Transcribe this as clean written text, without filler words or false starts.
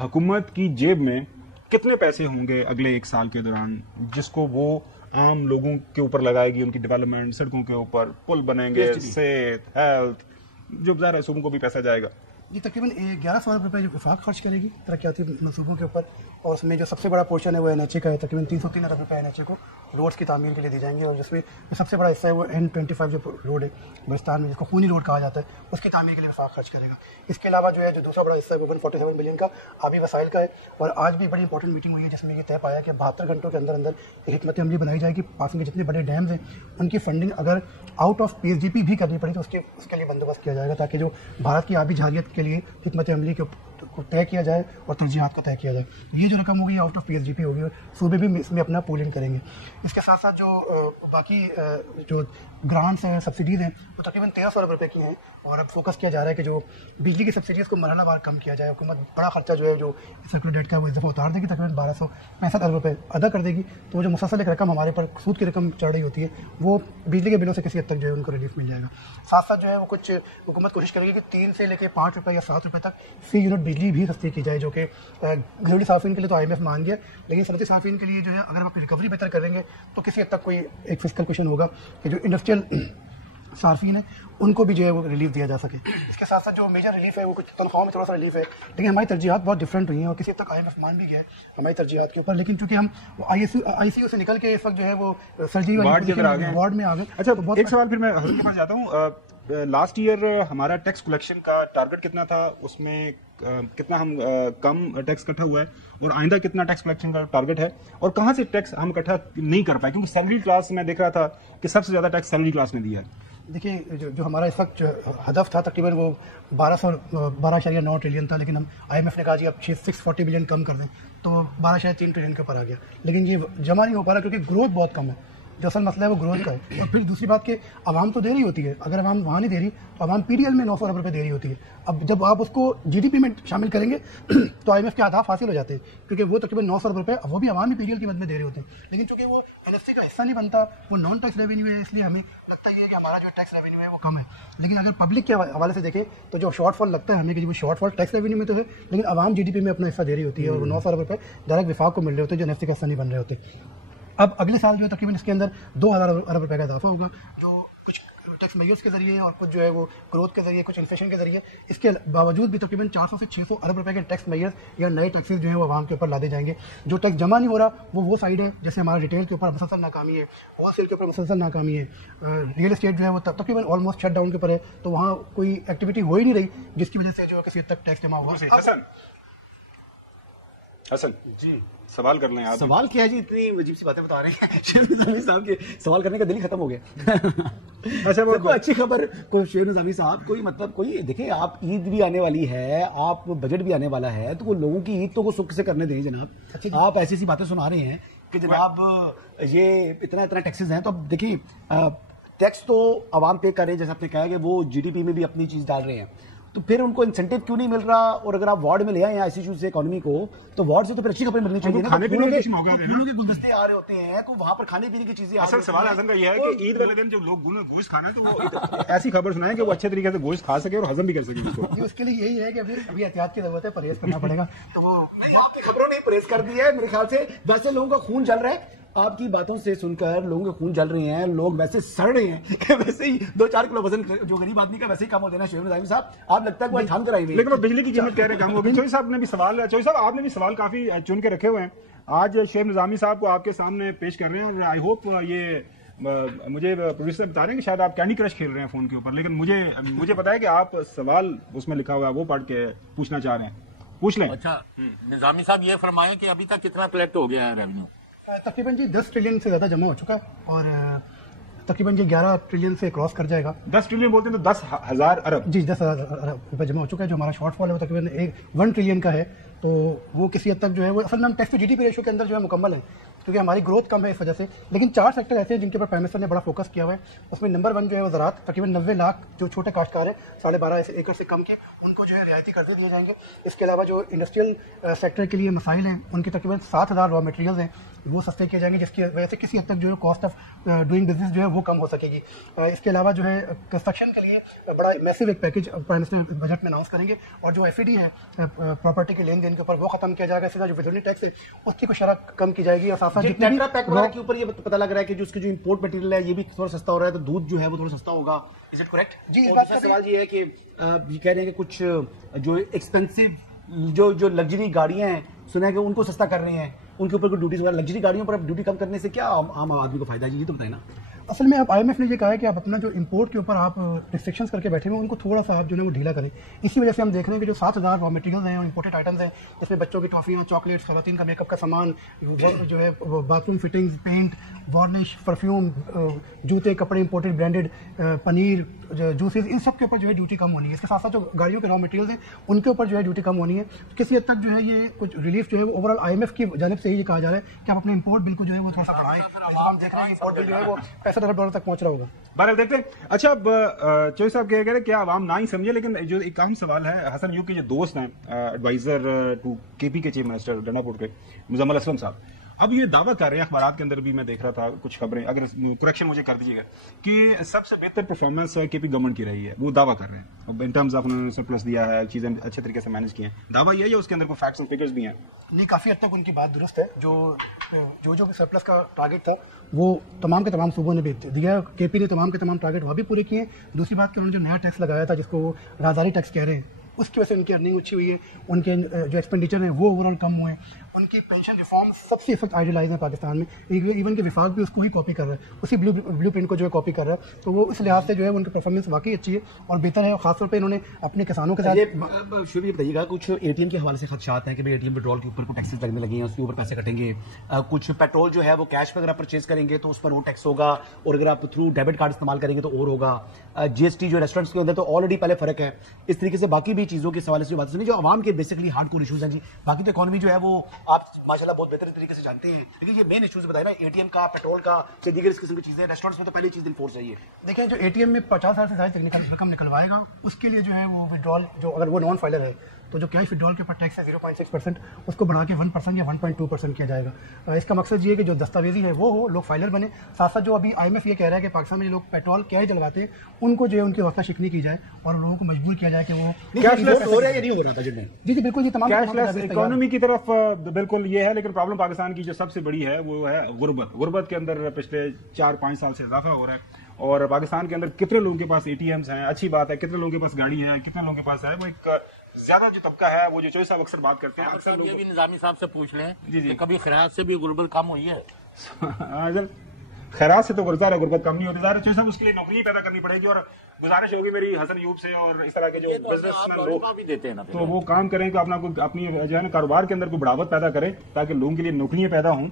हुकूमत की जेब में कितने पैसे होंगे अगले एक साल के दौरान जिसको वो आम लोगों के ऊपर लगाएगी, उनकी डेवलपमेंट, सड़कों के ऊपर पुल बनेंगे, सेहत, हेल्थ, जो ज़ाहिर है सूबों को भी पैसा जाएगा। जी तकरीबन 1100 अरब रुपये जो वफाक खर्च करेगी तरक्याती मनसूबों के ऊपर, और उसमें जो सबसे बड़ा पोर्शन है वो NHA का है। तकरीबन 303 अरब रुपये NHA को रोड्स की तामीर के लिए दी जाएंगे, और जिसमें जो सबसे बड़ा हिस्सा है वो N25 जो रोड है बलुचिस्तान में, जिसको खूनी रोड कहा जाता है, उसकी तामीर के लिए वफाक खर्च करेगा। इसके अलावा जो है जो दूसरा बड़ा हिस्सा है वो 147 बिलियन का आबी वसाइल का है। और आज भी बड़ी इंपॉर्टेंट मीटिंग हुई है जिसमें ये तय पाया कि 72 घंटों के अंदर अंदर एक हिकमत अमली बनाई जाएगी। पास में जितने बड़े डैम्स हैं उनकी फंडिंग अगर आउट ऑफ PSGP भी करनी पड़ी तो उसके लिए बंदोबस्त किया जाएगा, ताकि जो भारत की आबी जारियत के लिए हिकमत अमली को तय किया जाए और तरजीहात को तय किया जाए। ये जो रकम होगी आउट ऑफ PSGP होगी, सूबे भी इसमें अपना पूलिंग करेंगे। इसके साथ साथ जो बाकी जो ग्रांट्स हैं, सब्सिडीज़ हैं, वो तकरीबन 1300 अरब रुपये की हैं। और अब फोकस किया जा रहा है कि जो बिजली की सब्सिडीज़ को मरहलावार कम किया जाए। हुकूमत बड़ा खर्चा जो है जो सर्कुलर डेट का वो इस दफ़ा उतार देगी, तकरीबन 1265 अरब रुपये अदा कर देगी। तो जो मुसलसल एक रकम हमारे पर सूद की रकम चढ़ रही होती है वो बिजली के बिलों से किसी हद तक जो है उनको रिलीफ मिल जाएगा। साथ साथ जो है वो कुछ हुकूमत कोशिश करेगी कि 3 से लेकर 5 रुपये या 7 रुपये तक फी यूनिट बिजली भी सस्ती की जाए, जो कि घरेलू सार्फिन के लिए तो IMF मान गया, लेकिन सनती सार्फिन के लिए जो है अगर वो रिकवरी बेहतर करेंगे तो किसी हद तक कोई एक फिस्कल क्वेश्चन होगा कि जो इंडस्ट्रियल सार्फिन है उनको भी जो है वो रिलीफ दिया जा सके। इसके साथ साथ जो मेजर रिलीफ है वो कुछ तनख्वाहों में थोड़ा सा रिलीफ है, लेकिन हमारी तरजीहात बहुत डिफरेंट हुई हैं और किसी हद तक IMF मान भी गया है हमारी तरजीहात के ऊपर। लेकिन चूंकि हम ICU से निकल के इस वक्त जो है वो सर्जरी वार्ड में आ गए। अच्छा, तो एक सवाल फिर मैं हजरत के पास जाता हूँ। लास्ट ईयर हमारा टैक्स कलेक्शन का टारगेट कितना था, उसमें कितना हम कम टैक्स इकट्ठा हुआ है, और आइंदा कितना टैक्स कलेक्शन का टारगेट है, और कहाँ से टैक्स हम इकट्ठा नहीं कर पाए? क्योंकि सैलरी क्लास में देख रहा था कि सबसे ज़्यादा टैक्स सैलरी क्लास ने दिया है। देखिए जो हमारा इस वक्त हदफ था तकरीबन वो 12.9 ट्रिलियन था, लेकिन हम IMF ने कहा जी अब 640 बिलियन कम कर दें, तो 12.3 ट्रिलियन के ऊपर आ गया। लेकिन ये जमा नहीं हो पा रहा क्योंकि ग्रोथ बहुत कम है। जो असल मसला है वो ग्रोथ का है। और फिर दूसरी बात कि आवाम तो दे रही होती है, अगर आवाम वहाँ नहीं दे रही तो आवाम PDL में 900 अरब रुपये दे रही होती है। अब जब आप उसको GDP में शामिल करेंगे तो IMF के अहदाफ हासिल हो जाते हैं, क्योंकि वो तकरीबन 900 अरब रुपये वो भी आवाम ही PDL की मद में दे रहे होते हैं। लेकिन चूंकि वो NFC का हिस्सा नहीं बनता, वो नॉन टैक्स रेवेन्यू है, इसलिए हमें लगता है कि हमारा जो टैक्स रेवेन्यू है वो कम है। लेकिन अगर पब्लिक के हवाले से देखें तो जो शॉर्टफॉल लगता है हमें कि वो शॉर्टफॉल टैक्स रेवेन्यू में तो है, लेकिन आवाम GDP में अपना हिस्सा दे रही होती है, और वो 900 अरब रुपये डायरेक्ट विफाक को मिल रहे होते हैं जो NFC का हिस्सा नहीं बन रहे होते। अब अगले साल जो है तकरीबन इसके अंदर 2000 अरब रुपये का इजाफा होगा, जो कुछ टैक्स मेजर्स के जरिए और कुछ जो है वो ग्रोथ के जरिए, कुछ इन्फ्लेशन के जरिए। इसके बावजूद भी तकरीबन 400 से 600 अरब रुपये के टैक्स मेजर्स या नए टैक्सेस जो है वो आवाम के ऊपर लादे जाएंगे। जो टैक्स जमा नहीं हो रहा वो साइड है, जैसे हमारा रिटेल के ऊपर मुसलसल नाकामी है, होलसेल के ऊपर मुसलसल नाकामी है, रियल एस्टेट जो है वो तकरीबन ऑलमोस्ट शट डाउन के ऊपर है, तो वहाँ कोई एक्टिविटी हो ही नहीं रही, जिसकी वजह से जो किसी हद तक टैक्स जमा हुआ। हसन जी, सवाल कर लें आप। सवाल क्या है जी, इतनी अजीब सी बातें बता रहे हैं शेर निज़ामी साहब के सवाल करने का दिल ही खत्म हो गया। अच्छा, वो अच्छी खबर को शेर निज़ामी साहब, कोई मतलब कोई देखिए, आप ईद भी आने वाली है, आप बजट भी आने वाला है, तो वो लोगों की ईद तो को सुख से करने देंगे जनाब। आप ऐसी सी बातें सुना रहे हैं कि जनाब ये इतना टैक्सेस हैं, तो अब देखिए टैक्स तो आवाम पे करे, जैसे आपने कहा कि वो GDP में भी अपनी चीज डाल रहे हैं, तो फिर उनको इंसेंटिव क्यों नहीं मिल रहा? और अगर आप वार्ड में ले आए ICU से इकोनॉमी को, तो वार्ड से तो फिर अच्छी खबर मिलनी चाहिए ना। खाने पीने के गुलदस्ते आ रहे होते हैं, तो वहां पर खाने पीने की चीजें। असल सवाल आजम का यह है कि ईद वाले दिन जो लोग गोश्त खाना है, तो वो ऐसी खबर सुनाए कि वो अच्छे तरीके से गोश्त खा सके और हजम भी कर सके उसको। उसके लिए यही है कि अभी एहतियात की जरूरत है, परहेज करना पड़ेगा। तो वो आपकी खबरों ने परहेज कर दिया है मेरे ख्याल से। वैसे लोगों का खून जल रहा है, आपकी बातों से सुनकर लोगों के खून जल रहे हैं, लोग वैसे सड़ रहे हैं वैसे ही 2-4 किलो वजन जो गरीब आदमी का वैसे ही कम हो देना। शेर निज़ामी साहब, आप लगता है कोई ठान कराई हुई, लेकिन वो बिजली की कीमत कह रहे हैं कम होगी। चौधरी साहब ने भी सवाल, चौधरी साहब आपने भी सवाल काफी चुन के रखे हुए हैं, आज शेर निज़ामी साहब को आपके सामने पेश कर रहे हैं, और आई होप ये मुझे प्रोड्यूसर बता रहे हैं कि शायद आप कैंडी क्रश खेल रहे हैं फोन के ऊपर, लेकिन मुझे पता है कि आप सवाल उसमें लिखा हुआ है वो पढ़ के पूछना चाह रहे हैं, पूछ लें। अच्छा, निज़ामी साहब ये फरमाएं कि अभी तक कितना कलेक्ट हो गया है रेवेन्यू? तकरीबन जी 10 ट्रिलियन से ज़्यादा जमा हो चुका है, और तकरीबन जी 11 ट्रिलियन से क्रॉस कर जाएगा। 10 ट्रिलियन बोलते हैं तो 10,000 अरब जी, 10,000 अरब रुपये जमा हो चुका है। जो हमारा शॉर्टफॉल है वो तकरीबन 1 ट्रिलियन का है, तो वो किसी हद तक जो है वो असल में हम टैक्स टू GDP रेशो के अंदर जो है मुकम्मल है, क्योंकि हमारी ग्रोथ कम है इस वजह से। लेकिन 4 सेक्टर ऐसे हैं जिनके ऊपर प्राइम मिनिस्टर ने बड़ा फोकस किया हुआ है। उसमें नंबर 1 जो है वो ज़राअत, तकरीबन 90 लाख जो छोटे काश्तकार हैं 12.5 एकड़ से कम के, उनको जो है रियायती कर्जे दिए जाएंगे। इसके अलावा जो इंडस्ट्रियल सेक्टर के लिए मसाइल हैं, उनकी तकरीबन 7,000 रॉ मटेरियल्स हैं, वो सस्ते किए जाएंगे, जिसकी वजह से किसी हद तक जो है कॉस्ट ऑफ डूइंग बिजनेस जो है वो कम हो सकेगी। इसके अलावा जो है कंस्ट्रक्शन के लिए बड़ा मैसिव एक पैकेज प्राइम मिनिस्टर बजट में अनाउंस करेंगे, और जो FAD है प्रॉपर्टी के लेन देन के ऊपर वो खत्म किया जाएगा। इसके साथ जो विजिटिंग टैक्स है उसकी कुछ शरह कम की जाएगी, और साथ साथ टेट्रा पैक वगैरह के ऊपर ये पता लग रहा है कि जो उसकी जो इंपोर्ट मटेरियल है ये भी थोड़ा सस्ता हो रहा है, तो दूध जो है वो थोड़ा सस्ता होगा। Is it correct? जी, और दूसरा सवाल ये है कि ये कह रहे हैं कि कुछ जो एक्सपेंसिव जो लग्जरी गाड़ियां हैं, सुना है कि उनको सस्ता कर रहे हैं, उनके ऊपर कोई ड्यूटीज वगैरह, लग्जरी गाड़ियों पर ड्यूटी कम करने से क्या आम आदमी को फायदा है? ये तो बताए ना। असल में अब IMF ने ये कहा है कि आप अपना जो इंपोर्ट के ऊपर आप रिस्ट्रिक्शंस करके बैठे हुए उनको थोड़ा सा आप जो है वो ढीला करें। इसी वजह से हम देख रहे हैं कि जो 7,000 रॉ मटेरियल्स हैं और इंपोर्टेड आइटम्स हैं, जिसमें बच्चों की टॉफियाँ, चॉकलेट्स, खवातीन का मेकअप का सामान, जो है bathroom fittings, paint, varnish, perfume, जूते, कपड़े, इंपोर्टेड ब्रांडेड, पनीर, जूसेस, इन सब के ऊपर जो है ड्यूटी कम होनी है। इसके साथ साथ जो गाड़ियों के रॉ मटेरियल्स हैं उनके ऊपर जो है ड्यूटी कम होनी है। किसी हद तक जो है ये कुछ रिलीफ जो है ओवरऑल IMF की जानिब से ही कहा जा रहा है कि आप अपने इंपोर्ट बिल को जो है वो थोड़ा सा बढ़ाएं। हम देख रहे हैं इंपोर्ट बिल जो है वो $65 अरब तक पहुंच रहा होगा। बहरहाल देखते हैं। अच्छा, अब चौधरी साहब कह रहे हैं कि आवाम ना ही समझे, लेकिन जो एक अहम सवाल है, हसन यूब के जो दोस्त हैं एडवाइजर टू KP के चीफ मिनिस्टर डंडापुर के मुजम्मिल असलम साहब, अब ये दावा कर रहे हैं, अखबार के अंदर भी मैं देख रहा था कुछ खबरें, अगर करेक्शन मुझे कर दीजिएगा, कि सबसे बेहतर परफॉर्मेंस KP गवर्नमेंट की रही है, वो दावा कर रहे हैं। अब इन टर्म्स ऑफ उन्होंने सरप्लस दिया है, चीजें अच्छे तरीके से मैनेज की हैं, दावा ये है या उसके अंदर कोई फैक्ट्स एंड फिगर्स भी हैं? नहीं, काफ़ी हद तक उनकी बात दुरुस्त है। जो सरप्लस का टारगेट था वो तमाम के तमाम सूबों ने भी दिया, KP ने तमाम के तमाम टारगेट वह भी पूरे किए। दूसरी बात कि उन्होंने जो नया टैक्स लगाया था जिसको वो राहदारी टैक्स कह रहे हैं, उसकी वजह से उनकी अर्निंग अच्छी हुई है, उनके जो एक्सपेंडिचर है वो ओवरऑल कम हुए हैं। उनकी पेंशन रिफॉर्म सबसे इफेक्ट आइडियलाइज है पाकिस्तान में, इवन के विफाक भी उसको ही कॉपी कर रहा है, उसी ब्लू प्रिंट को जो है कॉपी कर रहा है। तो वो इस लिहाज से जो है उनकी परफॉर्मेंस वाकई अच्छी है और बेहतर है। और खासतौर पर इन्होंने अपने किसानों के साथ शुरू बताइएगा, कुछ ATM के हवाले से खदशात हैं कि भाई ATM पेट्रोल के ऊपर कुछ टैक्सेस लगने लगे हैं, उसके ऊपर पैसे कटेंगे। कुछ पेट्रोल जो है वो कैश पर अगर आप परचेज करेंगे तो उस पर वो टैक्स होगा, और अगर आप थ्रू डेबिट कार्ड इस्तेमाल करेंगे तो और होगा। GST जो रेस्टोरेंट्स के अंदर तो ऑलरेडी पहले फर्क है। इस तरीके से बाकी भी चीजों के सवाल से बात सुनी जो आवाम के बेसिकली हार्डकोर इशूज हैं जी। बाकी तो इकोनॉमी जो है वो आप माशाल्लाह बहुत बेहतर तरीके से जानते हैं, लेकिन ये मेन इश्यूज बताए ना, ATM का, पेट्रोल का, से दीगर इस किस्म की चीजें, रेस्टोरेंट्स में तो पहली चीज इन्फोर्स है ये। देखिए, जो ATM में 50,000 से ज़्यादा रकम निकलवाएगा उसके लिए जो है वो विड्रॉल, जो अगर वो नॉन फाइलर है तो जो कैश विड्रॉल के ऊपर टैक्स है 0.6%, उसको बढ़ा के 1% या 1.2% किया जाएगा। इसका मकसद ये है कि जो दस्तावेजी है वो हो, लोग फाइलर बने। साथ साथ जो अभी IMF ये कह रहा है कि पाकिस्तान में जो लोग पेट्रोल कैश डलवाते हैं उनको जो है उनकी वास्ता शिकनी की जाए और लोगों को मजबूर किया जाए कि वो कैशलेस हो रहा है या नहीं हो रहा बजट में? जी बिल्कुल, ये तमाम कैशलेस इकोनॉमी की तरफ बिल्कुल ये है, लेकिन प्रॉब्लम पाकिस्तान की जो सबसे बड़ी है वो है गुर्बत के अंदर पिछले 4-5 साल से इजाफा हो रहा है। और पाकिस्तान के अंदर कितने लोगों के पास ATMs हैं, अच्छी बात है, कितने लोगों के पास गाड़ी है, कितने लोगों के पास है, वो एक ज्यादा जो तबका है वो जो चौधरी साहब अक्सर बात करते हैं, अक्सर ये भी निजामी साहब से पूछ लें जी जी कि कभी खैरात से भी गुर्बत कम हुई है? खैरात से तो गुर्बत कम नहीं होती, चौधरी साहब उसके लिए नौकरी पैदा करनी पड़ेगी। और गुजारिश होगी मेरी हसन यूब से और इस तरह के जो बिजनेसमैन लोग भी देते हैं ना, तो वो काम करें कि अपनी जो है ना कारोबार के अंदर कोई बढ़ावत पैदा करें ताकि लोगों के लिए नौकरियां पैदा हों।